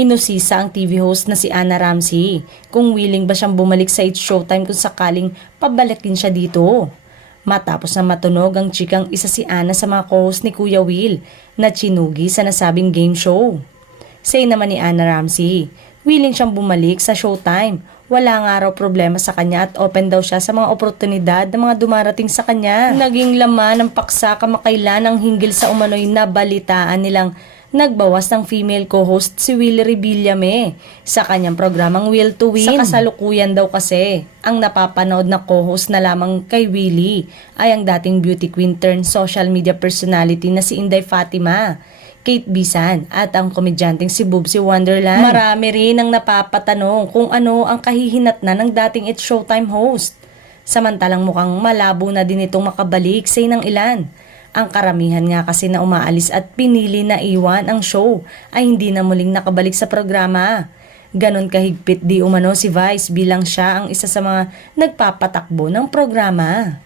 Inusisa ang TV host na si Ana Ramsey kung willing ba siyang bumalik sa It's Showtime kung sakaling pabalikin siya dito. Matapos na matunog ang chikang isa si Ana sa mga co-host ni Kuya Will na chinugi sa nasabing game show. Say naman ni Ana Ramsey, willing siyang bumalik sa Showtime. Wala nga raw problema sa kanya at open daw siya sa mga oportunidad na mga dumarating sa kanya. Naging laman ng paksa kamakailan ang hinggil sa umano'y nabalitaan nilang nagbawas ng female co-host si Willie Rebillame sa kanyang programang Will to Win. Sa kasalukuyan daw kasi, ang napapanood na co-host na lamang kay Willie ay ang dating beauty queen turn social media personality na si Inday Fatima, Kate Bisan at ang komedyanteng si Boobsy Wonderland. Marami rin ang napapatanong kung ano ang kahihinatnan ng dating It's Showtime host. Samantalang mukhang malabo na din itong makabalik say ng ilan. Ang karamihan nga kasi na umaalis at pinili na iwan ang show ay hindi na muling nakabalik sa programa. Ganon kahigpit di umano si Vice bilang siya ang isa sa mga nagpapatakbo ng programa.